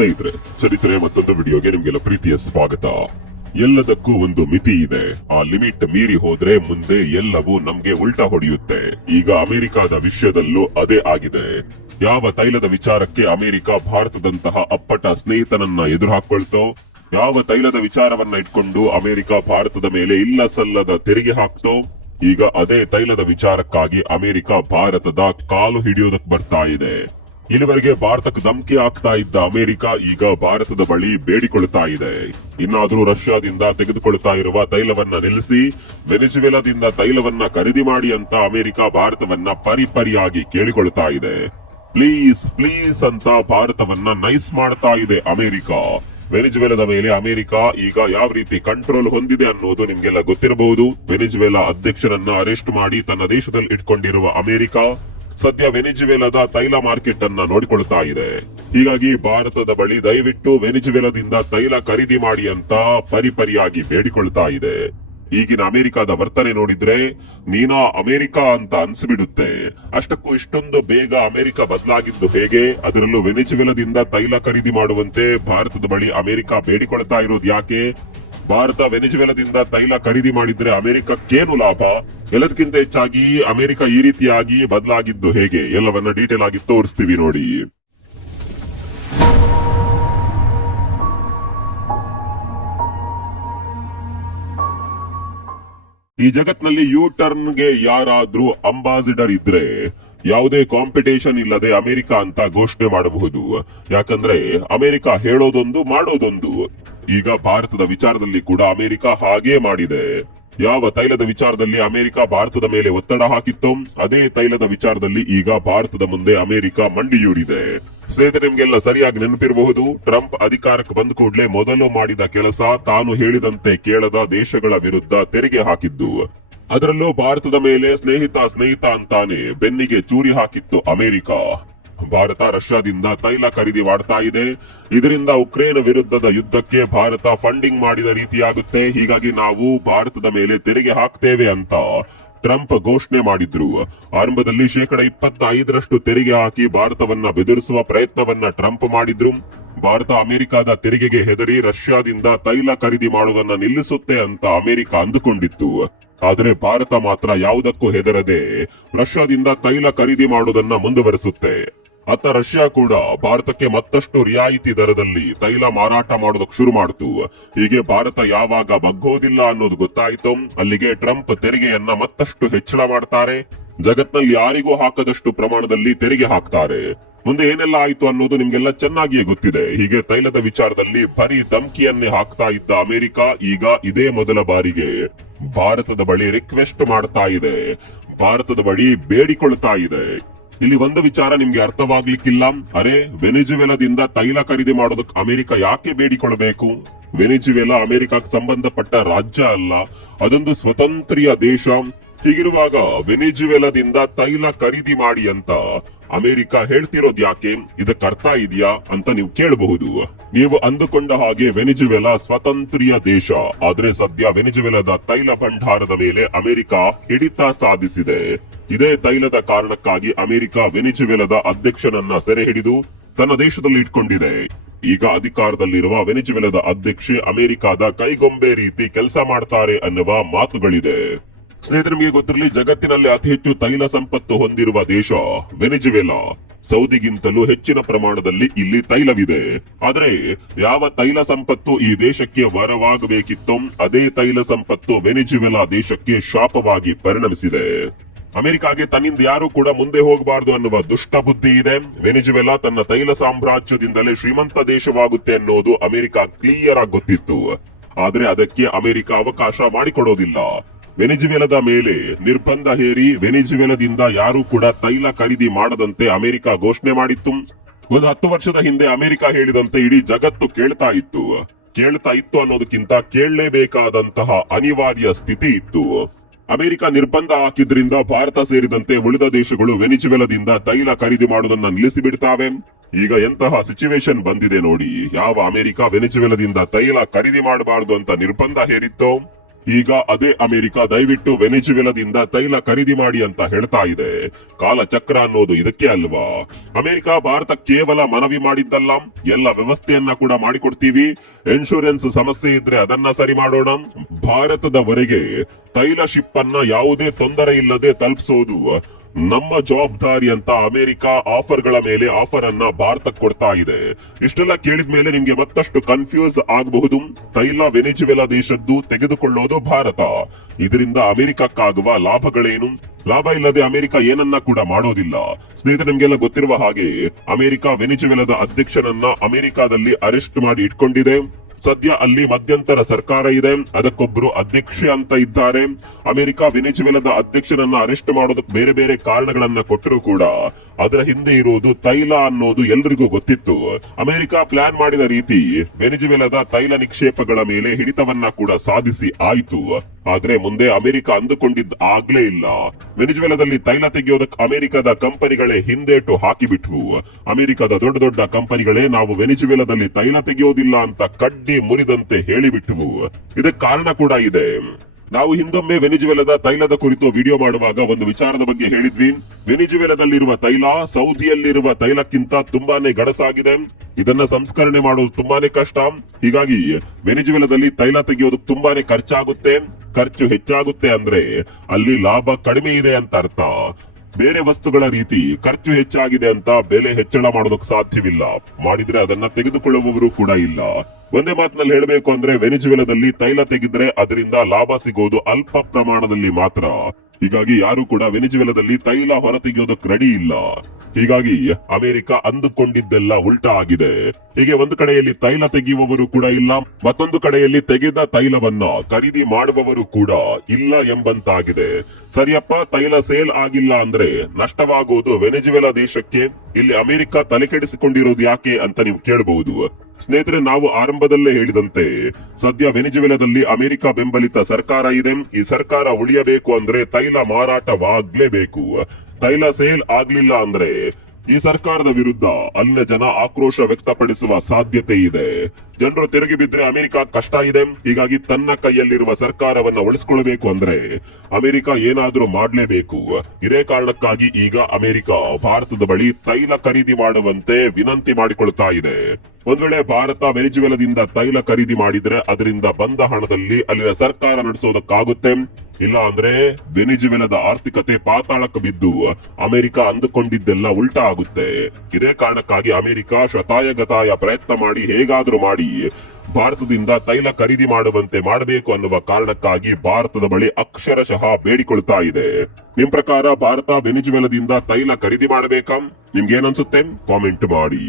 ಸ್ನೇಹಿತರೆ, ಚರಿತ್ರೆ ಮತ್ತೊಂದು ವಿಡಿಯೋಗೆ ನಿಮ್ಗೆಲ್ಲ ಪ್ರೀತಿಯ ಸ್ವಾಗತ. ಎಲ್ಲದಕ್ಕೂ ಒಂದು ಮಿತಿ ಇದೆ. ಆ ಲಿಮಿಟ್ ಮೀರಿ ಹೋದ್ರೆ ಮುಂದೆ ಎಲ್ಲವೂ ನಮ್ಗೆ ಉಲ್ಟಾ ಹೊಡೆಯುತ್ತೆ. ಈಗ ಅಮೆರಿಕದ ವಿಷಯದಲ್ಲೂ ಅದೇ ಆಗಿದೆ. ಯಾವ ತೈಲದ ವಿಚಾರಕ್ಕೆ ಅಮೆರಿಕ ಭಾರತದಂತಹ ಅಪ್ಪಟ ಸ್ನೇಹಿತನನ್ನ ಎದುರು ಹಾಕೊಳ್ತೋ, ಯಾವ ತೈಲದ ವಿಚಾರವನ್ನ ಇಟ್ಕೊಂಡು ಅಮೆರಿಕ ಭಾರತದ ಮೇಲೆ ಇಲ್ಲ ಸಲ್ಲದ ತೆರಿಗೆ ಹಾಕ್ತೋ, ಈಗ ಅದೇ ತೈಲದ ವಿಚಾರಕ್ಕಾಗಿ ಅಮೆರಿಕ ಭಾರತದ ಕಾಲು ಹಿಡಿಯೋದಕ್ಕೆ ಬರ್ತಾ ಇದೆ. ಇಲ್ಲಿವರೆಗೆ ಭಾರತಕ್ಕೆ ಧಮಕಿ ಆಗ್ತಾ ಇದ್ದ ಅಮೆರಿಕ ಈಗ ಭಾರತದ ಬಳಿ ಬೇಡಿಕೊಳ್ತಾ ಇದೆ. ಇನ್ನಾದ್ರೂ ರಷ್ಯಾದಿಂದ ತೆಗೆದುಕೊಳ್ತಾ ಇರುವ ತೈಲವನ್ನ ನಿಲ್ಲಿಸಿ ವೆನಿಜುವೆಲಾದಿಂದ ತೈಲವನ್ನ ಖರೀದಿ ಮಾಡಿ ಅಂತ ಅಮೆರಿಕ ಭಾರತವನ್ನ ಪರಿಪರಿಯಾಗಿ ಕೇಳಿಕೊಳ್ತಾ ಇದೆ. ಪ್ಲೀಸ್ ಪ್ಲೀಸ್ ಅಂತ ಭಾರತವನ್ನ ನೈಸ್ ಮಾಡ್ತಾ ಇದೆ ಅಮೆರಿಕ. ವೆನಿಜುವೆಲಾದ ಮೇಲೆ ಅಮೆರಿಕ ಈಗ ಯಾವ ರೀತಿ ಕಂಟ್ರೋಲ್ ಹೊಂದಿದೆ ಅನ್ನೋದು ನಿಮ್ಗೆಲ್ಲ ಗೊತ್ತಿರಬಹುದು. ವೆನಿಜುವೆಲಾ ಅಧ್ಯಕ್ಷರನ್ನ ಅರೆಸ್ಟ್ ಮಾಡಿ ತನ್ನ ದೇಶದಲ್ಲಿ ಇಟ್ಕೊಂಡಿರುವ ಅಮೆರಿಕ ಸದ್ಯ ವೆನಿಜುವೆಲಾದ ತೈಲ ಮಾರ್ಕೆಟ್ ಅನ್ನ ನೋಡಿಕೊಳ್ತಾ ಇದೆ. ಹೀಗಾಗಿ ಭಾರತದ ಬಳಿ ದಯವಿಟ್ಟು ವೆನಿಜುವೆಲಾದಿಂದ ತೈಲ ಖರೀದಿ ಮಾಡಿ ಅಂತ ಪರಿಪರಿಯಾಗಿ ಬೇಡಿಕೊಳ್ತಾ ಇದೆ. ಈಗಿನ ಅಮೆರಿಕದ ವರ್ತನೆ ನೋಡಿದ್ರೆ ನೀನಾ ಅಮೆರಿಕ ಅಂತ ಅನ್ಸ್ಬಿಡುತ್ತೆ. ಅಷ್ಟಕ್ಕೂ ಇಷ್ಟೊಂದು ಬೇಗ ಅಮೆರಿಕ ಬದಲಾಗಿದ್ದು ಹೇಗೆ? ಅದರಲ್ಲೂ ವೆನಿಜುವೆಲಾದಿಂದ ತೈಲ ಖರೀದಿ ಮಾಡುವಂತೆ ಭಾರತದ ಬಳಿ ಅಮೆರಿಕ ಬೇಡಿಕೊಳ್ತಾ ಇರೋದು ಯಾಕೆ? ಭಾರತ ವೆನಿಜುವೆಲಾದಿಂದ ತೈಲ ಖರೀದಿ ಮಾಡಿದ್ರೆ ಅಮೆರಿಕಕ್ಕೇನು ಲಾಭ? ಎಲ್ಲದಕ್ಕಿಂತ ಹೆಚ್ಚಾಗಿ ಅಮೆರಿಕ ಈ ರೀತಿಯಾಗಿ ಬದಲಾಗಿದ್ದು ಹೇಗೆ? ಎಲ್ಲವನ್ನ ಡೀಟೇಲ್ ಆಗಿ ತೋರಿಸ್ತೀವಿ ನೋಡಿ. ಈ ಜಗತ್ನಲ್ಲಿ ಯೂ ಟರ್ನ್ ಗೆ ಯಾರಾದ್ರೂ ಅಂಬಾಸಿಡರ್ ಇದ್ರೆ ಯಾವುದೇ ಕಾಂಪಿಟೇಷನ್ ಇಲ್ಲದೆ ಅಮೆರಿಕ ಅಂತ ಘೋಷಣೆ ಮಾಡಬಹುದು. ಯಾಕಂದ್ರೆ ಅಮೆರಿಕ ಹೇಳೋದೊಂದು ಮಾಡೋದೊಂದು. ಈಗ ಭಾರತದ ವಿಚಾರದಲ್ಲಿ ಕೂಡ ಅಮೆರಿಕ ಹಾಗೇ ಮಾಡಿದೆ. ಯಾವ ತೈಲದ ವಿಚಾರದಲ್ಲಿ ಅಮೆರಿಕ ಭಾರತದ ಮೇಲೆ ಒತ್ತಡ ಹಾಕಿತ್ತೋ ಅದೇ ತೈಲದ ವಿಚಾರದಲ್ಲಿ ಈಗ ಭಾರತದ ಮುಂದೆ ಅಮೆರಿಕ ಮಂಡಿಯೂರಿದೆ. ಸ್ನೇಹಿತರೆ, ನಿಮ್ಗೆಲ್ಲ ಸರಿಯಾಗಿ ನೆನಪಿರಬಹುದು, ಟ್ರಂಪ್ ಅಧಿಕಾರಕ್ಕೆ ಬಂದ ಕೂಡಲೇ ಮೊದಲು ಮಾಡಿದ ಕೆಲಸ ತಾನು ಹೇಳಿದಂತೆ ಕೇಳದ ದೇಶಗಳ ವಿರುದ್ಧ ತೆರಿಗೆ ಹಾಕಿದ್ದು. ಅದರಲ್ಲೂ ಭಾರತದ ಮೇಲೆ ಸ್ನೇಹಿತ ಅಂತಾನೆ ಬೆನ್ನಿಗೆ ಚೂರಿ ಹಾಕಿತ್ತು ಅಮೆರಿಕ. ಭಾರತ ರಷ್ಯಾದಿಂದ ತೈಲ ಖರೀದಿ ಮಾಡ್ತಾ ಇದೆ. ಇದರಿಂದ ಉಕ್ರೇನ್ ವಿರುದ್ಧದ ಯುದ್ಧಕ್ಕೆ ಭಾರತ ಫಂಡಿಂಗ್ ಮಾಡಿದ ರೀತಿಯಾಗುತ್ತೆ. ಹೀಗಾಗಿ ನಾವು ಭಾರತದ ಮೇಲೆ ತೆರಿಗೆ ಹಾಕ್ತೇವೆ ಅಂತ ಟ್ರಂಪ್ ಘೋಷಣೆ ಮಾಡಿದ್ರು. ಆರಂಭದಲ್ಲಿ 25% ತೆರಿಗೆ ಹಾಕಿ ಭಾರತವನ್ನ ಬೆದರಿಸುವ ಪ್ರಯತ್ನವನ್ನ ಟ್ರಂಪ್ ಮಾಡಿದ್ರು. ಭಾರತ ಅಮೆರಿಕದ ತೆರಿಗೆಗೆ ಹೆದರಿ ರಷ್ಯಾದಿಂದ ತೈಲ ಖರೀದಿ ಮಾಡೋದನ್ನ ನಿಲ್ಲಿಸುತ್ತೆ ಅಂತ ಅಮೆರಿಕ ಅಂದುಕೊಂಡಿತ್ತು. ಆದರೆ ಭಾರತ ಮಾತ್ರ ಯಾವುದಕ್ಕೂ ಹೆದರದೆ ರಷ್ಯಾದಿಂದ ತೈಲ ಖರೀದಿ ಮಾಡೋದನ್ನ ಮುಂದುವರಿಸುತ್ತೆ. ಅತ್ತ ರಷ್ಯಾ ಕೂಡ ಭಾರತಕ್ಕೆ ಮತ್ತಷ್ಟು ರಿಯಾಯಿತಿ ದರದಲ್ಲಿ ತೈಲ ಮಾರಾಟ ಮಾಡೋದಕ್ಕೆ ಶುರು ಮಾಡಿತು. ಹೀಗೆ ಭಾರತ ಯಾವಾಗ ಬಗ್ಗೋದಿಲ್ಲ ಅನ್ನೋದು ಗೊತ್ತಾಯ್ತು, ಅಲ್ಲಿಗೆ ಟ್ರಂಪ್ ತೆರಿಗೆಯನ್ನ ಮತ್ತಷ್ಟು ಹೆಚ್ಚಳ ಮಾಡ್ತಾರೆ. ಜಗತ್ನಲ್ಲಿ ಯಾರಿಗೂ ಹಾಕದಷ್ಟು ಪ್ರಮಾಣದಲ್ಲಿ ತೆರಿಗೆ ಹಾಕ್ತಾರೆ. ಮುಂದೆ ಏನೆಲ್ಲ ಆಯ್ತು ಅನ್ನೋದು ನಿಮ್ಗೆಲ್ಲ ಚೆನ್ನಾಗಿಯೇ ಗೊತ್ತಿದೆ. ಹೀಗೆ ತೈಲದ ವಿಚಾರದಲ್ಲಿ ಬರೀ ಧಮಕಿಯನ್ನೇ ಹಾಕ್ತಾ ಇದ್ದ ಅಮೆರಿಕ ಈಗ ಇದೇ ಮೊದಲ ಬಾರಿಗೆ ಭಾರತದ ಬಳಿ ರಿಕ್ವೆಸ್ಟ್ ಮಾಡ್ತಾ ಇದೆ, ಭಾರತದ ಬಳಿ ಬೇಡಿಕೊಳ್ತಾ ಇದೆ. ಇಲ್ಲಿ ಒಂದು ವಿಚಾರ ನಿಮ್ಗೆ ಅರ್ಥವಾಗ್ಲಿಕ್ಕಿಲ್ಲ. ಅರೆ, ವೆನಿಜುವೆಲಾದಿಂದ ತೈಲ ಖರೀದಿ ಮಾಡೋದಕ್ಕೆ ಅಮೆರಿಕ ಯಾಕೆ ಬೇಡಿಕೊಳ್ಬೇಕು? ವೆನಿಜುವೆಲಾ ಅಮೆರಿಕಕ್ಕೆ ಸಂಬಂಧಪಟ್ಟ ರಾಜ್ಯ ಅಲ್ಲ, ಅದೊಂದು ಸ್ವತಂತ್ರ ದೇಶ. ಹೀಗಿರುವಾಗ ವೆನಿಜುವೆಲಾದಿಂದ ತೈಲ ಖರೀದಿ ಮಾಡಿ ಅಂತ ಅಮೆರಿಕ ಹೇಳ್ತಿರೋದ್ ಯಾಕೆ? ಇದಕ್ಕೆ ಅರ್ಥ ಇದೆಯಾ ಅಂತ ನೀವು ಕೇಳಬಹುದು. ನೀವು ಅಂದುಕೊಂಡ ಹಾಗೆ ವೆನಿಜುವೆಲಾ ಸ್ವತಂತ್ರ ದೇಶ, ಆದ್ರೆ ಸದ್ಯ ವೆನಿಜುವೆಲಾದ ತೈಲ ಭಂಡಾರದ ಮೇಲೆ ಅಮೆರಿಕ ಹಿಡಿತ ಸಾಧಿಸಿದೆ. ಇದೇ ತೈಲದ ಕಾರಣಕ್ಕಾಗಿ ಅಮೆರಿಕ ವೆನಿಜುವೆಲಾದ ಅಧ್ಯಕ್ಷನನ್ನ ಸೆರೆ ಹಿಡಿದು ತನ್ನ ದೇಶದಲ್ಲಿ ಇಟ್ಕೊಂಡಿದೆ. ಈಗ ಅಧಿಕಾರದಲ್ಲಿರುವ ವೆನಿಜುವೆಲಾದ ಅಧ್ಯಕ್ಷೆ ಅಮೆರಿಕದ ಕೈಗೊಂಬೆ ರೀತಿ ಕೆಲಸ ಮಾಡ್ತಾರೆ ಅನ್ನುವ ಮಾತುಗಳಿದೆ. ಸ್ನೇಹಿತರೆ, ನಿಮಗೆ ಗೊತ್ತಿರಲಿ, ಜಗತ್ತಿನಲ್ಲಿ ಅತಿ ಹೆಚ್ಚು ತೈಲ ಸಂಪತ್ತು ಹೊಂದಿರುವ ದೇಶ ವೆನಿಜುವೆಲಾ. ಸೌದಿಗಿಂತಲೂ ಹೆಚ್ಚಿನ ಪ್ರಮಾಣದಲ್ಲಿ ಇಲ್ಲಿ ತೈಲವಿದೆ. ಆದ್ರೆ ಯಾವ ತೈಲ ಸಂಪತ್ತು ಈ ದೇಶಕ್ಕೆ ವರವಾಗಬೇಕಿತ್ತೋ ಅದೇ ತೈಲ ಸಂಪತ್ತು ವೆನಿಜುವೆಲಾ ದೇಶಕ್ಕೆ ಶಾಪವಾಗಿ ಪರಿಣಮಿಸಿದೆ. ಅಮೆರಿಕಾಗೆ ತನ್ನಿಂದ ಯಾರು ಕೂಡ ಮುಂದೆ ಹೋಗಬಾರದು ಅನ್ನುವ ದುಷ್ಟ ಬುದ್ಧಿ ಇದೆ. ವೆನಿಜುವೆಲಾ ತನ್ನ ತೈಲ ಸಾಮ್ರಾಜ್ಯದಿಂದಲೇ ಶ್ರೀಮಂತ ದೇಶವಾಗುತ್ತೆ ಅನ್ನೋದು ಅಮೆರಿಕ ಕ್ಲಿಯರ್ ಆಗಿ ಗೊತ್ತಿತ್ತು. ಆದ್ರೆ ಅದಕ್ಕೆ ಅಮೆರಿಕ ಅವಕಾಶ ಮಾಡಿಕೊಡೋದಿಲ್ಲ. ವೆನಿಜುವೆಲಾದ ಮೇಲೆ ನಿರ್ಬಂಧ ಹೇರಿ ವೆನಿಜುವೆಲಾದಿಂದ ಯಾರು ಕೂಡ ತೈಲ ಖರೀದಿ ಮಾಡದಂತೆ ಅಮೆರಿಕ ಘೋಷಣೆ ಮಾಡಿತ್ತು. ಒಂದು 10 ವರ್ಷದ ಹಿಂದೆ ಅಮೆರಿಕ ಹೇಳಿದಂತೆ ಇಡೀ ಜಗತ್ತು ಕೇಳ್ತಾ ಇತ್ತು ಅನ್ನೋದಕ್ಕಿಂತ ಕೇಳಲೇಬೇಕಾದಂತಹ ಅನಿವಾರ್ಯ ಸ್ಥಿತಿ ಇತ್ತು. ಅಮೆರಿಕ ನಿರ್ಬಂಧ ಹಾಕಿದ್ರಿಂದ ಭಾರತ ಸೇರಿದಂತೆ ಉಳಿದ ದೇಶಗಳು ವೆನಿಜುವೆಲಾದಿಂದ ತೈಲ ಖರೀದಿ ಮಾಡೋದನ್ನ ನಿಲ್ಲಿಸಿಬಿಡ್ತಾವೆ. ಈಗ ಎಂತಹ ಸಿಚುವೇಶನ್ ಬಂದಿದೆ ನೋಡಿ. ಯಾವ ಅಮೆರಿಕ ವೆನಿಜುವೆಲಾದಿಂದ ತೈಲ ಖರೀದಿ ಮಾಡಬಾರದು ಅಂತ ನಿರ್ಬಂಧ ಹೇರಿತ್ತೋ ಈಗ ಅದೇ ಅಮೆರಿಕ ದಯವಿಟ್ಟು ವೆನಿಜುವೆಲಾದಿಂದ ತೈಲ ಖರೀದಿ ಮಾಡಿ ಅಂತ ಹೇಳ್ತಾ ಇದೆ. ಕಾಲಚಕ್ರ ಅನ್ನೋದು ಇದಕ್ಕೆ ಅಲ್ವಾ? ಅಮೆರಿಕ ಭಾರತ ಕೇವಲ ಮನವಿ ಮಾಡಿದ್ದಲ್ಲ, ಎಲ್ಲ ವ್ಯವಸ್ಥೆಯನ್ನ ಕೂಡ ಮಾಡಿಕೊಡ್ತೀವಿ. ಇನ್ಶೂರೆನ್ಸ್ ಸಮಸ್ಯೆ ಇದ್ರೆ ಅದನ್ನ ಸರಿ ಮಾಡೋಣ. ಭಾರತದವರೆಗೆ ತೈಲ ಶಿಪ್ ಅನ್ನ ಯಾವುದೇ ತೊಂದರೆ ಇಲ್ಲದೆ ತಲುಪಿಸೋದು ನಮ್ಮ ಜವಾಬ್ದಾರಿ ಅಂತ ಅಮೆರಿಕ ಆಫರ್ ಗಳ ಮೇಲೆ ಆಫರ್ ಅನ್ನ ಭಾರತಕ್ಕೆ ಕೊಡ್ತಾ ಇದೆ. ಇಷ್ಟೆಲ್ಲ ಕೇಳಿದ ಮೇಲೆ ನಿಮ್ಗೆ ಮತ್ತಷ್ಟು ಕನ್ಫ್ಯೂಸ್ ಆಗಬಹುದು. ತೈಲ ವೆನಿಜುವೆಲಾ ದೇಶದ್ದು ತೆಗೆದುಕೊಳ್ಳೋದು ಭಾರತ. ಇದರಿಂದ ಅಮೆರಿಕಕ್ಕಾಗುವ ಲಾಭಗಳೇನು? ಲಾಭ ಇಲ್ಲದೆ ಅಮೆರಿಕ ಏನನ್ನ ಕೂಡ ಮಾಡೋದಿಲ್ಲ. ಸ್ನೇಹಿತರೆ, ನಿಮ್ಗೆಲ್ಲ ಗೊತ್ತಿರುವ ಹಾಗೆ ಅಮೆರಿಕ ವೆನಿಜುವೆಲಾದ ಅಧ್ಯಕ್ಷನನ್ನ ಅಮೆರಿಕಾದಲ್ಲಿ ಅರೆಸ್ಟ್ ಮಾಡಿ ಇಟ್ಕೊಂಡಿದೆ. ಸದ್ಯ ಅಲ್ಲಿ ಮಧ್ಯಂತರ ಸರ್ಕಾರ ಇದೆ, ಅದಕ್ಕೊಬ್ರು ಅಧ್ಯಕ್ಷೆ ಅಂತ ಇದ್ದಾರೆ. ಅಮೆರಿಕ ವೆನಿಜುವೆಲಾದ ಅಧ್ಯಕ್ಷನನ್ನ ಅರೆಸ್ಟ್ ಮಾಡೋದಕ್ಕೆ ಬೇರೆ ಬೇರೆ ಕಾರಣಗಳನ್ನ ಕೊಟ್ಟರು ಕೂಡ ಅದರ ಹಿಂದೆ ಇರುವುದು ತೈಲ ಅನ್ನೋದು ಎಲ್ರಿಗೂ ಗೊತ್ತಿತ್ತು. ಅಮೆರಿಕ ಪ್ಲಾನ್ ಮಾಡಿದ ರೀತಿ ವೆನಿಜುವೆಲಾದ ತೈಲ ನಿಕ್ಷೇಪಗಳ ಮೇಲೆ ಹಿಡಿತವನ್ನ ಕೂಡ ಸಾಧಿಸಿ ಆಯ್ತು. ಆದ್ರೆ ಮುಂದೆ ಅಮೆರಿಕ ಅಂದುಕೊಂಡಿದ್ದ ಆಗ್ಲೇ ಇಲ್ಲ. ವೆನಿಜುವೆಲಾದಲ್ಲಿ ತೈಲ ತೆಗೆಯೋದಕ್ಕೆ ಅಮೆರಿಕದ ಕಂಪನಿಗಳೇ ಹಿಂದೇಟು ಹಾಕಿಬಿಟ್ವು. ಅಮೆರಿಕದ ದೊಡ್ಡ ದೊಡ್ಡ ಕಂಪನಿಗಳೇ ನಾವು ವೆನಿಜುವೆಲಾದಲ್ಲಿ ತೈಲ ತೆಗೆಯೋದಿಲ್ಲ ಅಂತ ಕಡ್ಡಿ ಮುರಿದಂತೆ ಹೇಳಿಬಿಟ್ವು. ಇದಕ್ಕೆ ಕಾರಣ ಕೂಡ ಇದೆ. ನಾವು ಹಿಂದೊಮ್ಮೆ ವೆನಿಜುವೆಲಾದ ತೈಲದ ಕುರಿತು ವಿಡಿಯೋ ಮಾಡುವಾಗ ಒಂದು ವಿಚಾರದ ಬಗ್ಗೆ ಹೇಳಿದ್ವಿ. ವೆನಿಜುವೆಲಾದಲ್ಲಿರುವ ತೈಲ ಸೌದಿಯಲ್ಲಿರುವ ತೈಲಕ್ಕಿಂತ ತುಂಬಾನೇ ಗಡಸಾಗಿದೆ. ಇದನ್ನ ಸಂಸ್ಕರಣೆ ಮಾಡೋದು ತುಂಬಾನೇ ಕಷ್ಟ. ಹೀಗಾಗಿ ವೆನಿಜುವೆಲಾದಲ್ಲಿ ತೈಲ ತೆಗೆಯೋದಕ್ಕೆ ತುಂಬಾನೇ ಖರ್ಚಾಗುತ್ತೆ. ಖರ್ಚು ಹೆಚ್ಚಾಗುತ್ತೆ ಅಂದ್ರೆ ಅಲ್ಲಿ ಲಾಭ ಕಡಿಮೆ ಇದೆ ಅಂತ ಅರ್ಥ. ಬೇರೆ ವಸ್ತುಗಳ ರೀತಿ ಖರ್ಚು ಹೆಚ್ಚಾಗಿದೆ ಅಂತ ಬೆಲೆ ಹೆಚ್ಚಳ ಮಾಡೋದಕ್ಕೆ ಸಾಧ್ಯವಿಲ್ಲ. ಮಾಡಿದ್ರೆ ಅದನ್ನ ತೆಗೆದುಕೊಳ್ಳುವವರು ಕೂಡ ಇಲ್ಲ. ಒಂದೇ ಮಾತಿನಲ್ಲಿ ಹೇಳಬೇಕು ಅಂದ್ರೆ ವೆನಿಜುವೆಲಾದಲ್ಲಿ ತೈಲ ತೆಗೆದ್ರೆ ಅದರಿಂದ ಲಾಭ ಸಿಗೋದು ಅಲ್ಪ ಪ್ರಮಾಣದಲ್ಲಿ ಮಾತ್ರ. ಹೀಗಾಗಿ ಯಾರು ಕೂಡ ವೆನಿಜುವೆಲಾದಲ್ಲಿ ತೈಲ ಹೊರತೆಗೆಯೋದಕ್ಕೆ ರೆಡಿ ಇಲ್ಲ. ಹೀಗಾಗಿ ಅಮೆರಿಕ ಅಂದುಕೊಂಡಿದ್ದೆಲ್ಲ ಉಲ್ಟಾ ಆಗಿದೆ. ಹೀಗೆ ಒಂದು ಕಡೆಯಲ್ಲಿ ತೈಲ ತೆಗೆಯುವವರು ಕೂಡ ಇಲ್ಲ, ಮತ್ತೊಂದು ಕಡೆಯಲ್ಲಿ ತೆಗೆದ ತೈಲವನ್ನ ಖರೀದಿ ಮಾಡುವವರು ಕೂಡ ಇಲ್ಲ ಎಂಬಂತಾಗಿದೆ. ಸರಿಯಪ್ಪ, ತೈಲ ಸೇಲ್ ಆಗಿಲ್ಲ ಅಂದ್ರೆ ನಷ್ಟವಾಗುವುದು ವೆನಿಜುವೆಲಾ ದೇಶಕ್ಕೆ. ಇಲ್ಲಿ ಅಮೆರಿಕ ತಲೆಕೆಡಿಸಿಕೊಂಡಿರೋದು ಯಾಕೆ ಅಂತ ನೀವು ಕೇಳಬಹುದು. ಸ್ನೇಹಿತರೆ, ನಾವು ಆರಂಭದಲ್ಲೇ ಹೇಳಿದಂತೆ ಸದ್ಯ ವೆನಿಜುವೆಲಾದಲ್ಲಿ ಅಮೆರಿಕ ಬೆಂಬಲಿತ ಸರ್ಕಾರ ಇದೆ. ಈ ಸರ್ಕಾರ ಉಳಿಯಬೇಕು ಅಂದ್ರೆ ತೈಲ ಮಾರಾಟವಾಗ್ಲೇಬೇಕು. ತೈಲ ಸೇಲ್ ಆಗ್ಲಿಲ್ಲ ಅಂದ್ರೆ ಈ ಸರ್ಕಾರದ ವಿರುದ್ಧ ಅಲ್ಲಿನ ಜನ ಆಕ್ರೋಶ ವ್ಯಕ್ತಪಡಿಸುವ ಸಾಧ್ಯತೆ ಇದೆ. ಜನರು ತಿರುಗಿ ಬಿದ್ರೆ ಅಮೆರಿಕ ಕಷ್ಟ ಇದೆ. ಹೀಗಾಗಿ ತನ್ನ ಕೈಯಲ್ಲಿರುವ ಸರ್ಕಾರವನ್ನ ಉಳಿಸ್ಕೊಳ್ಬೇಕು ಅಂದ್ರೆ ಅಮೆರಿಕ ಏನಾದ್ರೂ ಮಾಡ್ಲೇಬೇಕು. ಇದೇ ಕಾರಣಕ್ಕಾಗಿ ಈಗ ಅಮೆರಿಕ ಭಾರತದ ಬಳಿ ತೈಲ ಖರೀದಿ ಮಾಡುವಂತೆ ವಿನಂತಿ ಮಾಡಿಕೊಳ್ತಾ ಇದೆ. ಒಂದ್ ವೇಳೆ ಭಾರತ ವೆನಿಜುವೆಲಾದಿಂದ ತೈಲ ಖರೀದಿ ಮಾಡಿದ್ರೆ ಅದರಿಂದ ಬಂದ ಹಣದಲ್ಲಿ ಅಲ್ಲಿನ ಸರ್ಕಾರ ನಡೆಸೋದಕ್ಕಾಗುತ್ತೆ. ಇಲ್ಲ ಅಂದ್ರೆ ವೆನಿಜುವೆಲಾದ ಆರ್ಥಿಕತೆ ಪಾತಾಳಕ್ಕೆ ಬಿದ್ದು ಅಮೆರಿಕ ಅಂದುಕೊಂಡಿದ್ದೆಲ್ಲ ಉಲ್ಟಾ ಆಗುತ್ತೆ. ಇದೇ ಕಾರಣಕ್ಕಾಗಿ ಅಮೆರಿಕ ಶತಾಯಗತಾಯ ಪ್ರಯತ್ನ ಮಾಡಿ ಹೇಗಾದ್ರೂ ಮಾಡಿ ಭಾರತದಿಂದ ತೈಲ ಖರೀದಿ ಮಾಡುವಂತೆ ಮಾಡಬೇಕು ಅನ್ನುವ ಕಾರಣಕ್ಕಾಗಿ ಭಾರತದ ಬಳಿ ಅಕ್ಷರಶಃ ಬೇಡಿಕೊಳ್ತಾ ಇದೆ. ನಿಮ್ ಪ್ರಕಾರ ಭಾರತ ವೆನಿಜುವೆಲಾದಿಂದ ತೈಲ ಖರೀದಿ ಮಾಡಬೇಕಾ? ನಿಮ್ಗೇನನ್ಸುತ್ತೆ? ಕಾಮೆಂಟ್ ಮಾಡಿ.